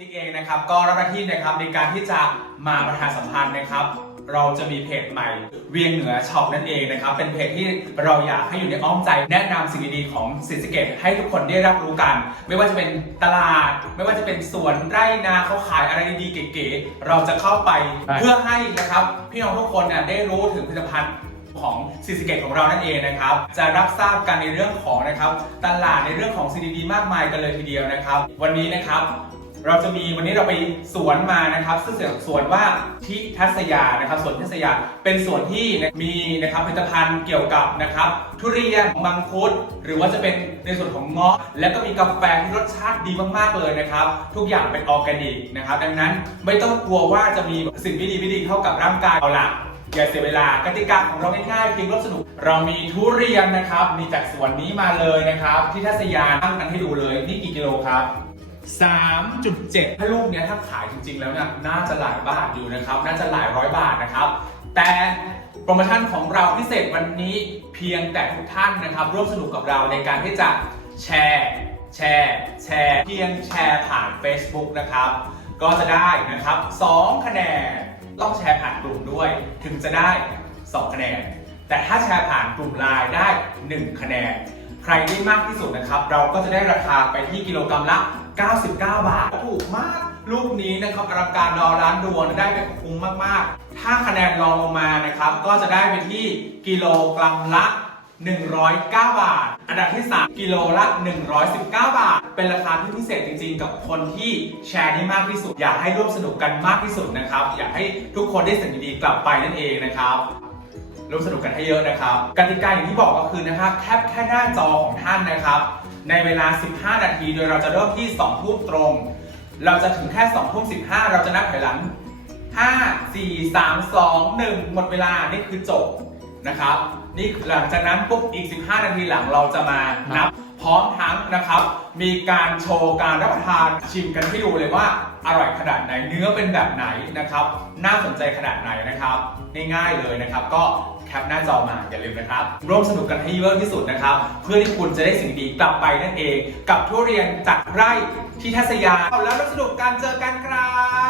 ติ๊กเองนะครับก็รับหน้าที่นะครับในการที่จะมาประชาสัมพันธ์นะครับ เราจะมีเพจใหม่เวียงเหนือช็อปนั่นเองนะครับ เป็นเพจที่เราอยากให้อยู่ในอ้อมใจ แนะนำสิ่งดีๆของศรีสะเกดให้ทุกคนได้รับรู้กัน ไม่ว่าจะเป็นตลาด ไม่ว่าจะเป็นสวนไร่นาเขาขายอะไรดีๆเก๋ๆเราจะเข้าไปใช่ เพื่อให้นะครับพี่น้องทุกคนเนี่ยได้รู้ถึงผลิตภัณฑ์ของซีสเกตของเรานั่นเองนะครับ จะรับทราบกันในเรื่องของนะครับตลาดในเรื่องของสิ่งดีๆมากมายกันเลยทีเดียวนะครับ วันนี้นะครับ เราจะมีวันนี้เราไปสวนมานะครับ ซึ่งสวนว่าทิทัศยานะครับสวนทิทัศยาเป็นสวนที่มีนะครับผลิตภัณฑ์เกี่ยวกับนะครับ ทุเรียนมังคุดหรือว่าจะเป็นในส่วนของเงาะแล้วก็มีกาแฟที่รสชาติดีมากๆเลยนะครับ ทุกอย่างเป็นออร์แกนิกนะครับ ดังนั้นไม่ต้องกลัวว่าจะมีสิ่งไม่ดีไม่ดีเข้ากับร่างกายเอาละอย่าเสียเวลากติกาของเราง่ายๆเพียงร่วมสนุก เรามีทุเรียนนะครับ มีจากสวนนี้มาเลยนะครับ ที่ทัศยาตั้งกันให้ดูเลยนี่กี่กิโลครับ 3.7 ถ้าลูกเนี้ยถ้าขายจริง ๆ แล้วเนี่ยน่าจะหลายบาทอยู่นะครับ น่าจะหลายร้อยบาทนะครับ แต่โปรโมชั่นของเราพิเศษวันนี้เพียงแต่ทุกท่านนะครับ ร่วมสนุกกับเราในการที่จะแชร์แชร์ แชร์ เพียงแชร์ผ่าน Facebook นะครับ ก็จะได้นะครับ 2 คะแนนต้องแชร์ผ่านกลุ่มด้วย ถึงจะได้ 2 คะแนน แต่ถ้าแชร์ผ่านกลุ่มไลน์ได้ 1 คะแนน ใครได้มากที่สุดนะครับ เราก็จะได้ราคาไปที่กิโลกรัมละ 99 บาท ถูกมาก ลูกนี้นะครับอลังการรอร้านดวงได้ไปคุ้มมากๆ ถ้าคะแนนรองลงมานะครับ ก็จะได้ไปที่กิโลกรัมละ109 บาท อันดับที่ 3 กิโลละ 119 บาท เป็นราคาที่พิเศษจริงๆ กับคนที่แชร์ได้มากที่สุด อยากให้ร่วมสนุกกันมากที่สุดนะครับ อยากให้ทุกคนได้สิ่งดีๆกลับไปนั่นเองนะครับ ร่วมสนุกกันให้เยอะนะครับกติกาอย่างที่บอกก็คือนะครับแคปแค่หน้าจอของท่านนะครับ ในเวลา 15 นาที โดยเราจะเริ่มที่ 2 ทุ่มตรง เราจะถึงแค่2ทุ่ม15 เราจะนับถอยหลัง 5 4 3 2 1 หมดเวลานี่คือจบนะครับ นี่หลังจากนั้นปุ๊บอีก 15 นาทีหลังเราจะมานับ พร้อมทั้งนะครับ มีการโชว์การรับประทานชิมกันให้ดูเลยว่าอร่อยขนาดไหนเนื้อเป็นแบบไหนนะครับ น่าสนใจขนาดไหนนะครับง่ายๆเลยนะครับ ก็แคปหน้าจอมาอย่าลืมนะครับ ร่วมสนุกกันให้เยอะที่สุดนะครับ เพื่อที่คุณจะได้สิ่งดีกลับไปนั่นเอง กับทุเรียนจากไร่ที่ทัศยาแล้วร่วมสนุกกันเจอกันครับ